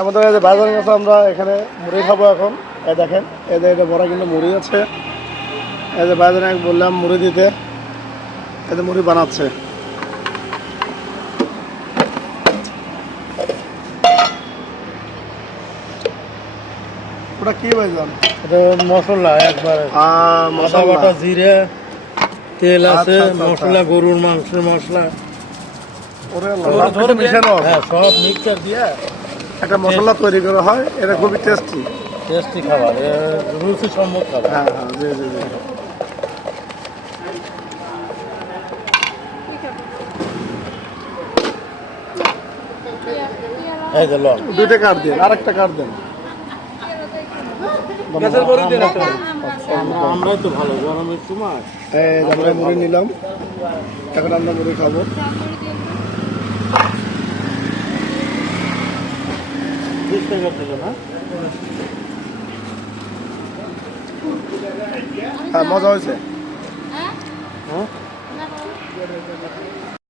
আমাদের এই যে বাজার মতো আমরা এখানে মুড়ি খাবো এখন। এই দেখেন এই যে এটা বড় কিন্তু মুড়ি আছে। এই যে বাজারে বললাম মুড়ি দিতে, এই যে মুড়ি বানাচ্ছে। ওটা কি ভাইজান? এটা মশলা একবার আদা মশলা বাটা, জিরে, তেল আছে, আচ্ছা, আচ্ছা, মশলা গরুর মাংসের মশলা, ওরে আল্লাহ, সব কিছু মিশানো আছে। হ্যাঁ সব মিক্সচার দিয়ে একটা মশলা তৈরি করা হয়, এটা খুবই টেস্টি। টেস্টি খাবার, রুচি সম্মত খাবার। হ্যাঁ হ্যাঁ, জি জি জি। এই যে লং দুইটা কার্ড দেন, আরেকটা কার্ড দেন। আমরাই তো ভালো গরমের সময়। এই যে আমরা মুড়ি নিলাম, এখন আমরা মুড়ি খাবো। হ্যাঁ, মজা হয়েছে। হ্যাঁ